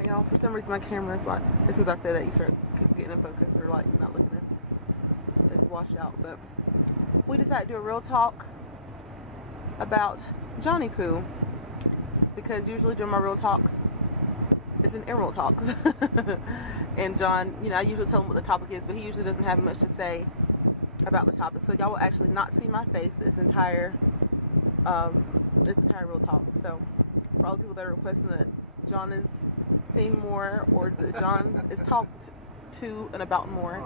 Y'all, for some reason my camera is like, as soon as I say that, you start getting in focus or like not looking as it's washed out. But we decided to do a real talk about Johnny Poo, because usually during my real talks it's an emerald talks and John, you know, I usually tell him what the topic is, but he usually doesn't have much to say about the topic, so y'all will actually not see my face this entire real talk. So for all the people that are requesting that John is seen more, or that John is talked to and about more,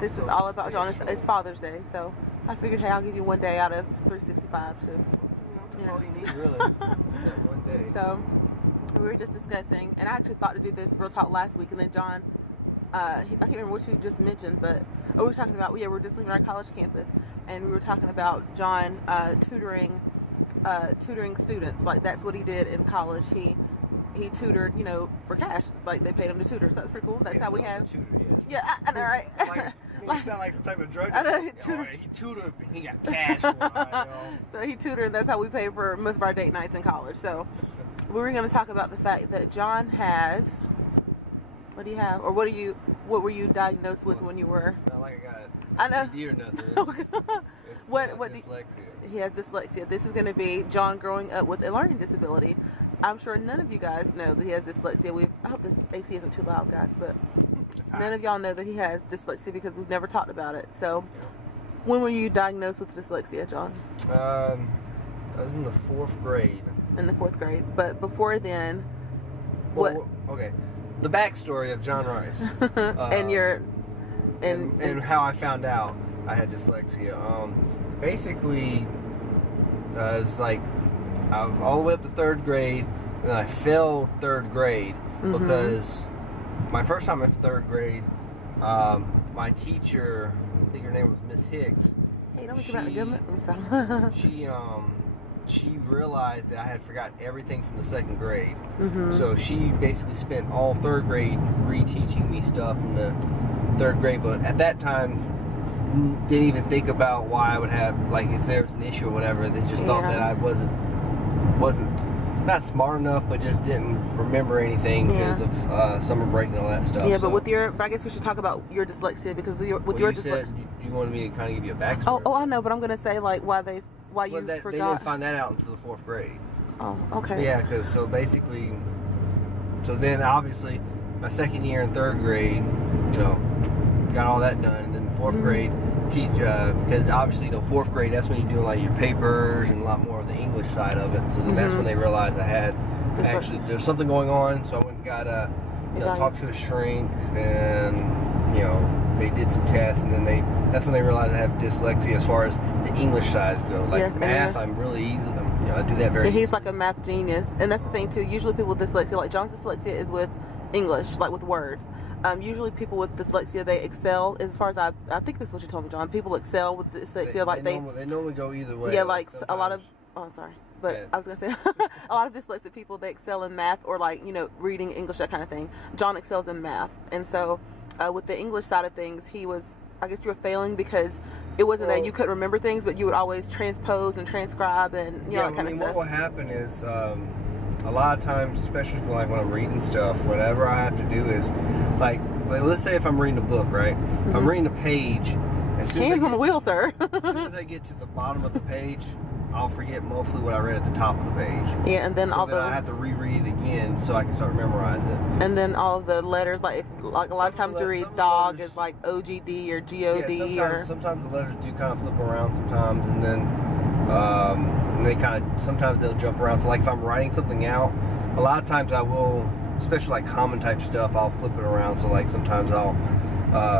this is all about John. It's Father's Day, so I figured, hey, I'll give you one day out of 365 to, that's all you need, really. That one day. So we were just discussing, and I actually thought to do this real talk last week, and then John, I can't remember what you just mentioned, but we were talking about, yeah, we're just leaving our college campus, and we were talking about John tutoring students. Like, that's what he did in college. He tutored, you know, for cash. Like, they paid him to tutor, so that's pretty cool. That's how we have. Tutor, yes. Yeah, I know, right? Like, sound like some type of drug. I know, He tutored, and he got cash for it. So he tutored, and that's how we paid for most of our date nights in college. So we were going to talk about the fact that John has. What do you have, or what were you diagnosed with when you were? It's not like I got ADD or nothing. It's what dyslexia. He has dyslexia. This is going to be John growing up with a learning disability. I'm sure none of you guys know that he has dyslexia. I hope this AC isn't too loud, guys, but none of y'all know that he has dyslexia because we've never talked about it. So, when were you diagnosed with dyslexia, John? I was in the 4th grade. In the 4th grade, but before then, well, okay. The backstory of John Rice and how I found out I had dyslexia. Basically, it's like I was all the way up to 3rd grade, and I failed 3rd grade because my first time in 3rd grade, my teacher, I think her name was Miss Hicks. Hey, don't make about the she realized that I had forgotten everything from the 2nd grade. So she basically spent all 3rd grade reteaching me stuff from the 3rd grade. But at that time, didn't even think about why I would have, like, if there was an issue or whatever. They just thought that I wasn't not smart enough, but just didn't remember anything because of summer break and all that stuff. Yeah, but with your, but I guess we should talk about your dyslexia, because with your dyslexia, you wanted me to kind of give you a backstory. Oh, I know, but I'm gonna say like why you forgot. They didn't find that out until the 4th grade. Oh, okay. Yeah, because so then obviously my 2nd year in 3rd grade, you know, got all that done, and then the 4th grade because obviously, you know, 4th grade, that's when you're doing like your papers and a lot more of the English side of it. So then that's when they realized I had actually there's something going on. So I went and got talked to a shrink, and you know, they did some tests, and then that's when they realized I have dyslexia as far as the English side go. Like math, I'm really easy. I do that very. Yeah, he's like a math genius, and that's the thing too. Usually people with dyslexia, like John's dyslexia, is with English, like with words. Usually people with dyslexia, they excel, as far as I think this is what you told me, John. People excel with dyslexia, they normally go either way. Yeah, like a lot of, sorry. But I was going to say, a lot of dyslexic people, they excel in math, or like, you know, reading English, that kind of thing. John excels in math. And so with the English side of things, he was, I guess you were failing because it wasn't that you couldn't remember things, but you would always transpose and transcribe and, you know, that kind of stuff. What will happen is, a lot of times, especially like when I'm reading stuff, whatever I have to do is, like let's say if I'm reading a book, right? If I'm reading a page, hands on the wheel, sir. As soon as I get to the bottom of the page, I'll forget mostly what I read at the top of the page. Yeah, and then I have to reread it again so I can start memorizing it. And then all of the letters, like a lot of times you read dog is like OGD or GOD. Yeah, sometimes the letters do kind of flip around sometimes, and then they kind of, sometimes they'll jump around. So like if I'm writing something out, a lot of times I will, especially like common type stuff, I'll flip it around. So like sometimes I'll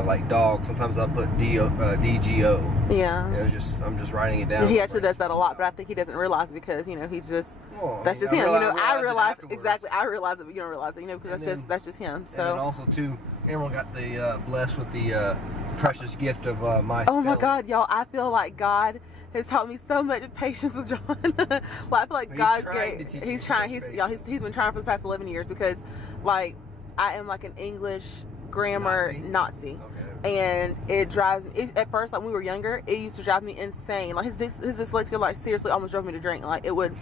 like dog, sometimes I'll put DGO. Yeah. I'm just writing it down. He actually does that a lot, but I think he doesn't realize, because, you know, he's just, that's just him. You know, I realize it, but you don't realize it, you know, because that's just him. So. And then also too, everyone got the blessed with the precious gift of my spelling. Oh my God, y'all! I feel like God has taught me so much patience with John. Like, I feel like he's been trying for the past 11 years, because like I am like an English grammar Nazi. And it drives me, at first, like when we were younger, it used to drive me insane. Like his dyslexia, like seriously almost drove me to drink. Like it would,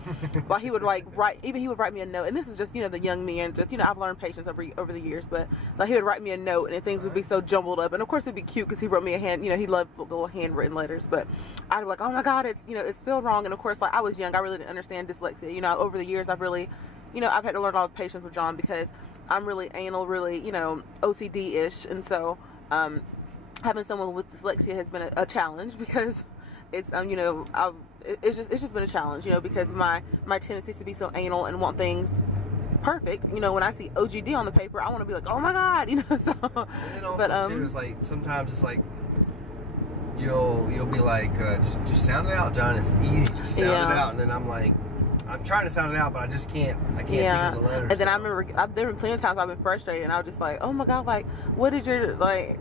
like he would like write, even he would write me a note. And this is just, you know, the young me, and just, you know, I've learned patience over the years. But like he would write me a note, and things would be so jumbled up. And of course it'd be cute because he wrote me a you know, he loved the little handwritten letters. But I'd be like, oh my God, it's, you know, it's spelled wrong. And of course, like I was young, I really didn't understand dyslexia. You know, over the years, I've really, you know, I've had to learn a lot of patience with John because I'm really anal, really, you know, OCD-ish. And so, having someone with dyslexia has been a challenge because it's you know, it's just been a challenge, you know, because my tendencies to be so anal and want things perfect. You know, when I see OGD on the paper, I want to be like, oh my God, you know. So, and then also too, it's like sometimes it's like you'll be like just sound it out, John. It's easy, just sound it out. And then I'm like, I'm trying to sound it out, but I just can't. I can't think of the letters. And then I remember there been plenty of times I've been frustrated, and I was just like, "Oh my God, like, what is your like?"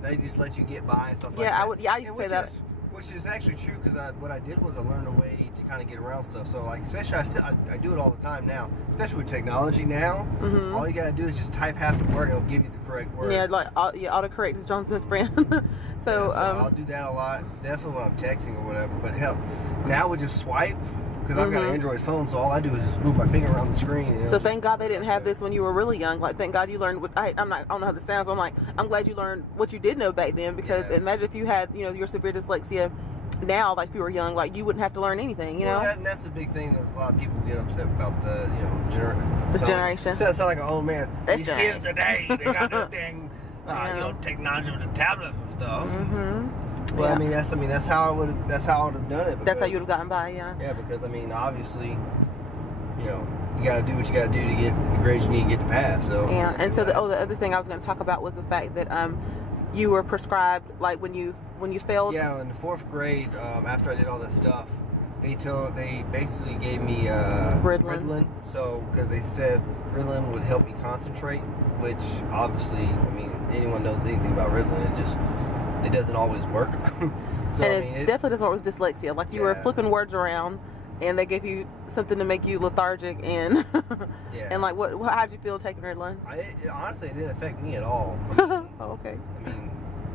They just let you get by and stuff like that. Yeah, I used to say that. Which is actually true because what I did was I learned a way to kind of get around stuff. So like, especially I do it all the time now, especially with technology now. All you gotta do is just type half the word, and it'll give you the correct word. Yeah, like autocorrect is John Smith's friend. so I'll do that a lot, definitely when I'm texting or whatever. But hell, now we just swipe. Because I've got an Android phone, so all I do is just move my finger around the screen. You know? So thank God they didn't have this when you were really young. Like, thank God you learned what I don't know how this sounds, but I'm like, I'm glad you learned what you did know back then. Because imagine if you had, you know, your severe dyslexia now, like if you were young, like you wouldn't have to learn anything, you know? And that's the big thing. There's a lot of people get upset about the, you know, this generation. Sound like an old man. These kids today, they got this dang, you know, technology with the tablets and stuff. Well, I mean that's how I would have done it. That's how you would have gotten by, Yeah, because I mean, obviously, you know, you got to do what you got to do to get the grades you need to get to pass. So and so the other thing I was going to talk about was the fact that you were prescribed, like when you failed. Yeah, in the 4th grade, after I did all that stuff, they basically gave me Ritalin. So because they said Ritalin would help me concentrate, which obviously, I mean, anyone knows anything about Ritalin, it doesn't always work. So, and it definitely doesn't work with dyslexia. Like you were flipping words around, and they gave you something to make you lethargic and and like how did you feel taking Ritalin? Honestly, it didn't affect me at all. Oh, okay. I mean,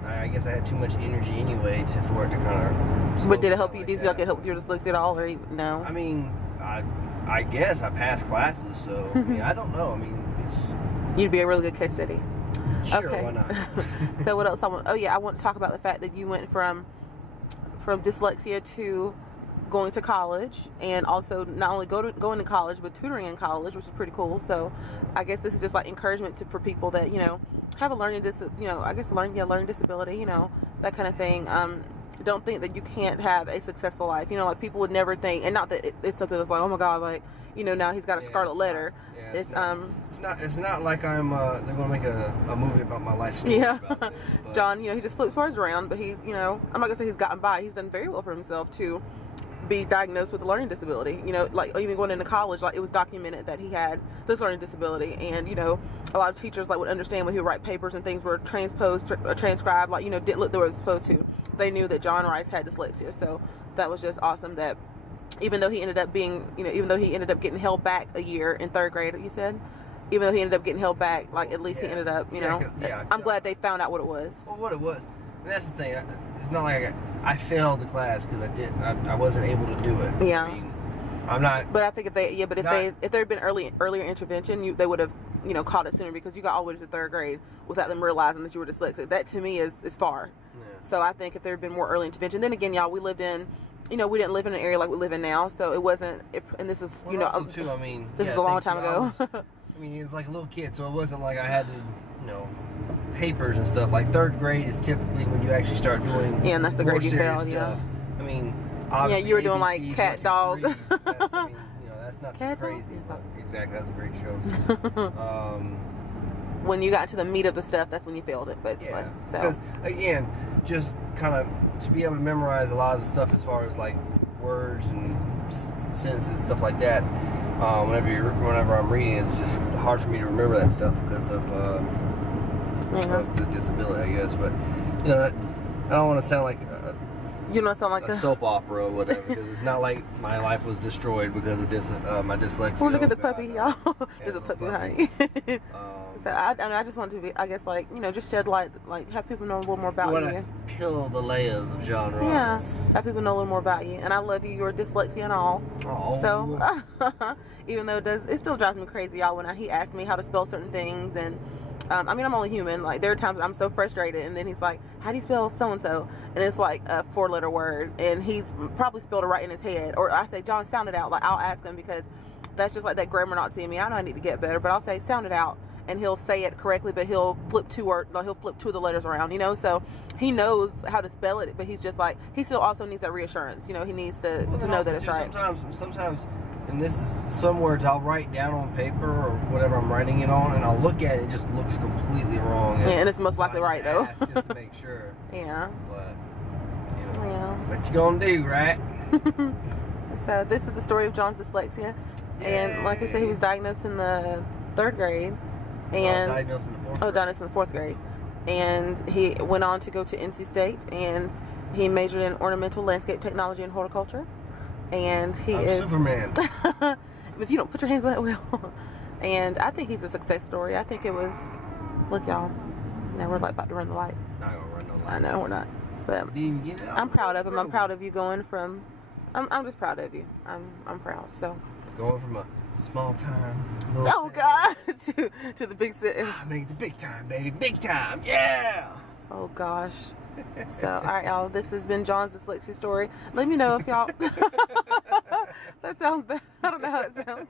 I guess I had too much energy anyway for it to kind of. But did it help you? Did you feel like it helped with your dyslexia at all, or no? I mean, I guess I passed classes, so I mean, I don't know. I mean, you'd be a really good case study. Sure, okay. Why not? So what else? I want to talk about the fact that you went from dyslexia to going to college, and also not only going to college, but tutoring in college, which is pretty cool. So I guess this is just like encouragement for people that, you know, have a learning disability, you know, that kind of thing. Don't think that you can't have a successful life. You know, like people would never think, and not that it's something that's like, oh my God, like, you know, now he's got a scarlet letter. It's not like I'm they're gonna make a movie about my life story. Yeah. About this, John, you know, he just flips words around, but he's, you know, I'm not gonna say he's gotten by. He's done very well for himself to be diagnosed with a learning disability. You know, like even going into college, like it was documented that he had this learning disability, and you know, a lot of teachers like would understand when he would write papers and things were transcribed, like, you know, didn't look the way it was supposed to. They knew that John Rice had dyslexia, so that was just awesome. That even though he ended up getting held back a year in 3rd grade, you said. Even though he ended up getting held back, like at least he ended up, you know. I'm glad they found out what it was. Well, what it was, and that's the thing. It's not like I failed the class because I wasn't able to do it. Yeah. I mean, I'm not. But I think if there had been earlier intervention, they would have, you know, caught it sooner, because you got all the way to 3rd grade without them realizing that you were dyslexic. That to me is far. Yeah. So I think if there had been more early intervention, then again, y'all, we didn't live in an area like we live in now, so it wasn't. And this is, you know, also too, I mean, this is a long time ago. I mean, he was like a little kid, so it wasn't like I had to, you know, papers and stuff. Like 3rd grade is typically when you actually start doing and that's the grade you failed. Stuff. Yeah. I mean, obviously, yeah, you were doing like cat dog. That's, I mean, you know, that's not cat crazy. Dog? Exactly, that's a great show. When you got to the meat of the stuff, that's when you failed it, basically. Yeah, so because again, just kind of to be able to memorize a lot of the stuff as far as like words and sentences, stuff like that. Whenever I'm reading, it's just hard for me to remember that stuff because of the disability, I guess. But you know, I don't want to sound like a soap opera or whatever, because it's not like my life was destroyed because of my dyslexia. Oh, look at the puppy, y'all. There's a puppy behind you. So I just want to be, I guess, like, you know, just shed light, like, have people know a little more about you. Peel the layers of John Rice. Yeah, have people know a little more about you. And I love you. You're dyslexia and all. Oh. So, even though it still drives me crazy, y'all, when he asks me how to spell certain things. And, I mean, I'm only human. Like, there are times when I'm so frustrated. And then he's like, how do you spell so-and-so? And it's like a 4-letter word. And he's probably spelled it right in his head. Or I say, John, sound it out. Like, I'll ask him because that's just like that grammar Nazi in me. I know I need to get better. But I'll say, sound it out. And he'll say it correctly, but he'll flip two of the letters around, you know. So he knows how to spell it, but he's just like, he still also needs that reassurance, you know. He needs to know that it's right. Sometimes, and this is some words I'll write down on paper or whatever I'm writing it on, and I'll look at it, it just looks completely wrong. And it's most likely right though. Just to make sure. Yeah. But you know, yeah. What you gonna do, right? So this is the story of John's dyslexia, and like I said, he was diagnosed in the 3rd grade. And diagnosed in the 4th grade. Diagnosed in the 4th grade. And he went on to go to NC State, and he majored in ornamental landscape technology and horticulture. And I'm Superman. If you don't put your hands on that wheel. And I think he's a success story. I think it was, look, y'all, now we're like about to run the light. Not gonna run no light. I know we're not, but I'm proud of him. I'm proud of you going from. I'm just proud of you. I'm proud. So going from a small time. Oh God, to the big city. Make it the big time, baby, big time, yeah. Oh gosh. So all right, y'all. This has been John's dyslexia story. Let me know if y'all. That sounds bad. I don't know how it sounds.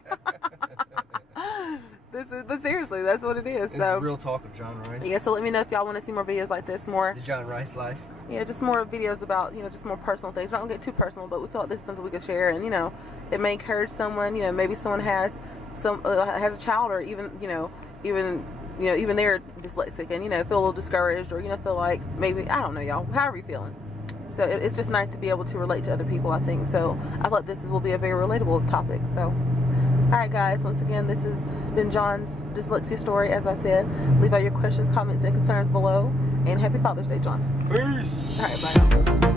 But seriously, that's what it is. It's so real talk of John Rice. Yeah. So let me know if y'all want to see more videos like this, more. The John Rice life. Yeah, just more videos about, you know, just more personal things. We're not gonna get too personal, but we feel like this is something we could share, and you know, it may encourage someone. You know, maybe someone has a child, or even they're dyslexic, and you know, feel a little discouraged, or you know, feel like maybe, I don't know, y'all, however you're feeling. So it's just nice to be able to relate to other people, I think. So I thought this will be a very relatable topic. So all right, guys, once again, this has been John's dyslexia story. As I said, leave all your questions, comments, and concerns below. And happy Father's Day, John. Peace. All right, bye, y'all.